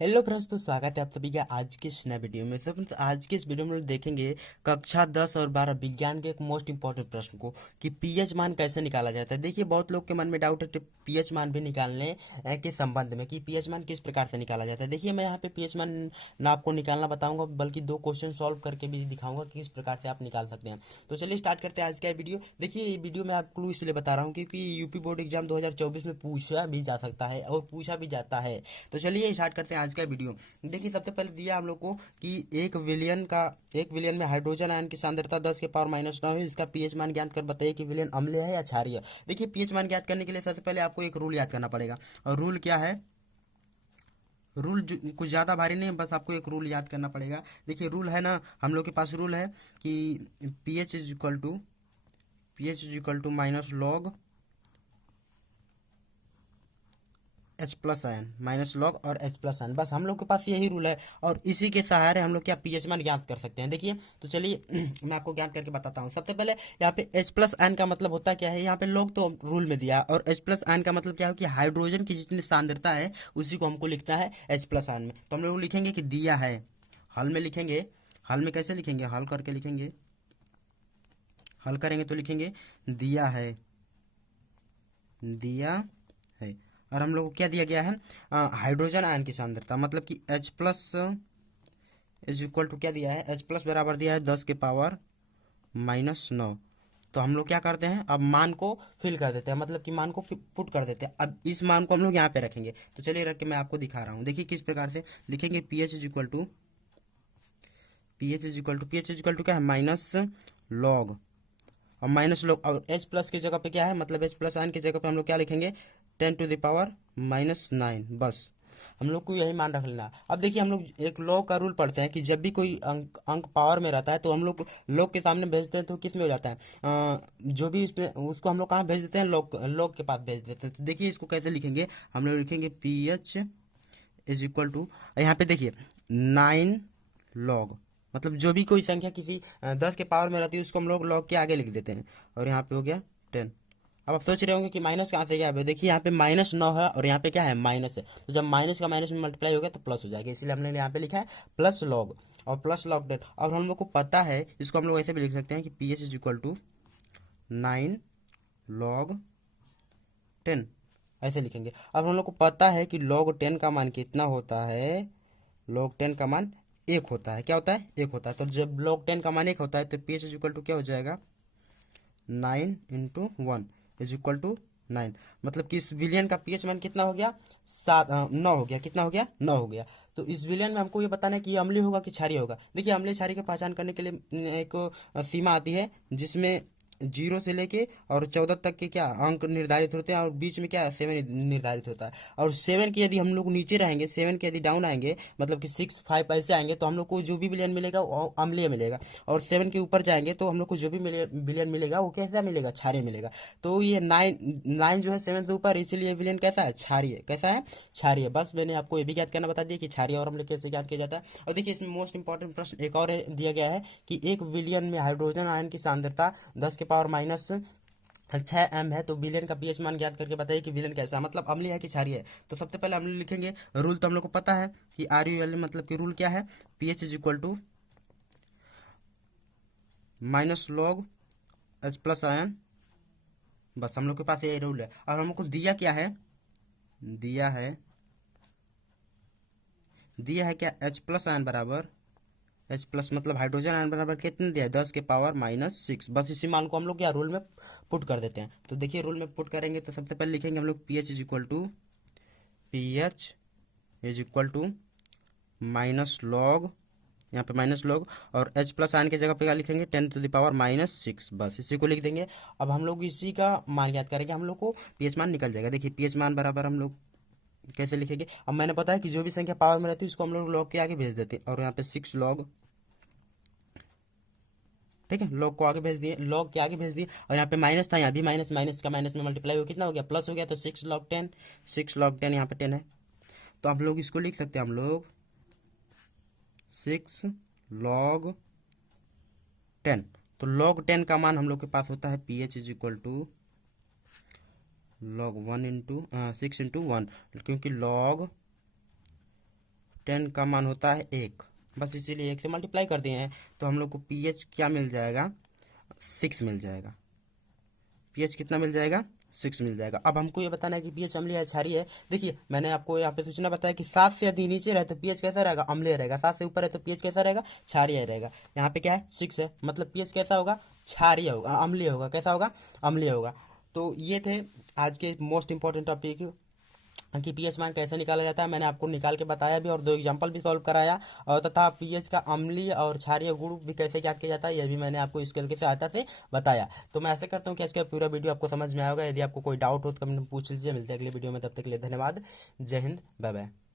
Hello friends, तो स्वागत है आप सभी का आज के इस नए वीडियो में। तो फ्रेंड्स, आज के इस वीडियो में लोग देखेंगे कक्षा 10 और 12 विज्ञान के एक मोस्ट इंपॉर्टेंट प्रश्न को कि पीएच मान कैसे निकाला जाता है। देखिए, बहुत लोग के मन में डाउट है कि पीएच मान भी निकालने के संबंध में कि पीएच मान किस प्रकार से निकाला जाता है। देखिए, मैं यहाँ पे पीएच मान ना आपको निकालना बताऊंगा, बल्कि दो क्वेश्चन सॉल्व करके भी दिखाऊंगा कि किस प्रकार से आप निकाल सकते हैं। तो चलिए स्टार्ट करते हैं आज का वीडियो। देखिए, ये वीडियो मैं आपको क्लू इसलिए बता रहा हूँ क्योंकि यूपी बोर्ड एग्जाम 2024 में पूछा भी जा सकता है और पूछा भी जाता है। तो चलिए स्टार्ट करते हैं आज का वीडियो। देखिए, सबसे पहले दिया हम लोग को कि एक विलियन में हाइड्रोजन आयन की सांद्रता 10⁻⁹ है। इसका पीएच मान ज्ञात कर बताइए कि विलियन अम्लीय है या क्षारीय। देखिए, पीएच मान ज्ञात करने के लिए सबसे पहले आपको एक रूल याद करना पड़ेगा। और रूल क्या है? रूल कुछ ज़्यादा भारी नहीं है, बस आपको एक रूल याद करना पड़ेगा। देखिए, रूल है ना, हम लोग के पास रूल है कि P H is equal to minus log H plus ion, minus log और एच प्लस आयन, बस हम लोग के पास यही रूल है। और इसी के सहारे हम लोग क्या पीएच मान ज्ञात कर सकते हैं। देखिए, तो चलिए मैं आपको ज्ञात करके बताता हूँ। सबसे पहले यहाँ पे एच प्लस आयन का मतलब होता क्या है, यहाँ पे लॉग तो रूल में दिया, और एच प्लस आयन का मतलब क्या है कि हाइड्रोजन की जितनी सांद्रता है उसी को हमको लिखना है एच प्लस आयन में। तो हम लोग लिखेंगे कि दिया है, हल में लिखेंगे। हल में कैसे लिखेंगे? हल करके लिखेंगे। हल करेंगे तो लिखेंगे दिया है, दिया है। और हम लोग को क्या दिया गया है? हाइड्रोजन आयन की सांद्रता, मतलब कि H plus is equal to क्या दिया है? H प्लस बराबर दिया है 10⁻⁹ तो हम लोग क्या करते हैं, अब मान को फिल कर देते हैं, मतलब कि मान को पुट कर देते हैं। अब इस मान को हम लोग यहाँ पे रखेंगे। तो चलिए रख के मैं आपको दिखा रहा हूँ। देखिए किस प्रकार से लिखेंगे। P H is equal to क्या है? माइनस लॉग, और माइनस लॉग, और एच प्लस की जगह पे क्या है, मतलब एच प्लस आयन की जगह पे हम लोग क्या लिखेंगे? 10⁻⁹ बस। हम लोग को यही मान रख लेना। अब देखिए, हम लोग एक लॉग का रूल पढ़ते हैं कि जब भी कोई अंक अंक पावर में रहता है तो हम लोग लॉग के सामने भेजते हैं तो किस में हो जाता है? जो भी इसमें उसको हम लोग कहाँ भेज देते हैं? लॉग लॉग के पास भेज देते हैं। तो देखिए इसको कैसे लिखेंगे। हम लोग लिखेंगे P H is equal to, यहाँ पे देखिए 9 लॉग, मतलब जो भी कोई संख्या किसी 10 के पावर में रहती है उसको हम लोग लॉग के आगे लिख देते हैं। और यहाँ पे हो गया 10। अब आप सोच रहे होंगे कि माइनस कहाँ से गया है। देखिए, यहाँ पे -9 है और यहाँ पे क्या है? माइनस है। तो जब माइनस का माइनस में मल्टीप्लाई हो गया तो प्लस हो जाएगा, इसलिए हमने यहाँ पे लिखा है प्लस लॉग, और प्लस लॉग 10। और हम लोग को पता है, इसको हम लोग ऐसे भी लिख सकते हैं कि P H is equal to 9 log 10, ऐसे लिखेंगे। अब हम लोग को पता है कि log 10 का मान कितना होता है? log 10 का मान 1 होता है। क्या होता है? 1 होता है। तो जब log 10 का मान 1 होता है तो P H is equal to क्या हो जाएगा? 9 × 1 इज इक्वल टू 9। मतलब कि इस विलियन का पीएच मान कितना हो गया? 9 हो गया। कितना हो गया? 9 हो गया। तो इस विलियन में हमको ये बताना है कि ये अम्लीय होगा कि क्षारीय होगा। देखिए, अम्लीय क्षारीय की पहचान करने के लिए एक सीमा आती है जिसमें 0 से लेके और 14 तक के क्या अंक निर्धारित होते हैं, और बीच में क्या 7 निर्धारित होता है। और 7 के यदि हम लोग नीचे रहेंगे, 7 के यदि डाउन आएंगे, मतलब कि 6 5 ऐसे आएंगे, तो हम लोग को जो भी विलियन मिलेगा वो अम्लीय मिलेगा। और 7 के ऊपर जाएंगे तो हम लोग को जो भी विलियन मिलेगा वो कैसा मिलेगा? क्षारीय मिलेगा। तो ये 9 जो है 7 से ऊपर, इसीलिए विलियन कैसा है? क्षारीय। कैसा है? क्षारीय। बस मैंने आपको ये भी ज्ञात करना बता दिया कि क्षारीय और अम्लीय कैसे ज्ञात किया जाता है। और देखिए, इसमें मोस्ट इंपॉर्टेंट प्रश्न एक और दिया गया है कि एक विलियन में हाइड्रोजन आयन की सांद्रता 10⁻⁻⁷ है, तो विलेन का पीएच मान ज्ञात करके बताइए कि विलेन कैसा है, मतलब अम्लीय है कि क्षारीय है। तो सबसे पहले हम लोग लिखेंगे रूल, तो हम लोग को पता है कि RUL, मतलब कि रूल क्या है? PH is equal to minus log H plus ion, बस हम लोग के पास यही रूल है। और हम लोग को दिया क्या है? दिया है, दिया है क्या? एच प्लस आयन बराबर, एच प्लस मतलब हाइड्रोजन आयन बराबर कितने दिया है? 10⁻⁻�6। बस इसी मान को हम लोग क्या रूल में पुट कर देते हैं। तो देखिए, रूल में पुट करेंगे तो सबसे पहले लिखेंगे हम लोग P H is equal to minus log, यहाँ पे माइनस लॉग, और एच प्लस आयन की जगह पे क्या लिखेंगे? 10⁻⁻�6, बस इसी को लिख देंगे। अब हम लोग इसी का मान याद करेंगे, हम लोग को पीएच मान निकल जाएगा। देखिए, पीएच मान बराबर हम लोग कैसे लिखेंगे? अब मैंने पता है कि जो भी संख्या पावर में रहती है उसको हम लोग लॉग के आगे भेज देते हैं, और यहाँ पे 6 लॉग, ठीक है, लॉग को आगे भेज दिए, लॉग के आगे भेज दिए। और यहाँ पे माइनस था, यहाँ भी माइनस, माइनस का माइनस में मल्टीप्लाई हो कितना हो गया? प्लस हो गया। तो 6 log 10, 6 log 10, यहाँ पे 10 है। तो आप लोग इसको लिख सकते हैं, हम लोग 6 log 10। तो log 10 का मान हम लोग के पास होता है pH is equal to log 1 into 6 into 1, क्योंकि log 10 का मान होता है 1, बस इसीलिए 1 से मल्टीप्लाई कर दिए हैं, तो हम लोग को पीएच क्या मिल जाएगा, 6 मिल जाएगा। पीएच कितना मिल जाएगा, 6 मिल जाएगा। अब हमको ये बताना है कि पीएच अम्लीय है क्षारीय है। देखिए मैंने आपको यहाँ पे सूचना बताया कि 7 से यदि नीचे रहे तो पीएच कैसा रहेगा, अम्लीय रहेगा, 7 से ऊपर है तो पीएच कैसा रहेगा, क्षारीय रहेगा। यहाँ पे क्या है, 6 है, मतलब पीएच कैसा होगा, क्षारीय होगा, अम्लीय होगा। कैसा होगा, अम्लीय होगा। तो ये थे आज के मोस्ट इंपॉर्टेंट टॉपिक कि पीएच मान कैसे निकाला जाता है। मैंने आपको निकाल के बताया भी और 2 एग्जांपल भी सॉल्व कराया, और तथा पीएच का अम्लीय और क्षारीय गुण भी कैसे ज्ञात किया जाता है यह भी मैंने आपको इस स्केल की सहायता से बताया। तो मैं ऐसा करता हूँ कि आज का पूरा वीडियो आपको समझ में आएगा। यदि आपको कोई डाउट हो तो कमेंट में पूछ लीजिए। मिलते हैं अगले वीडियो में, तब तक के लिए धन्यवाद। जय हिंद, बाय बाय।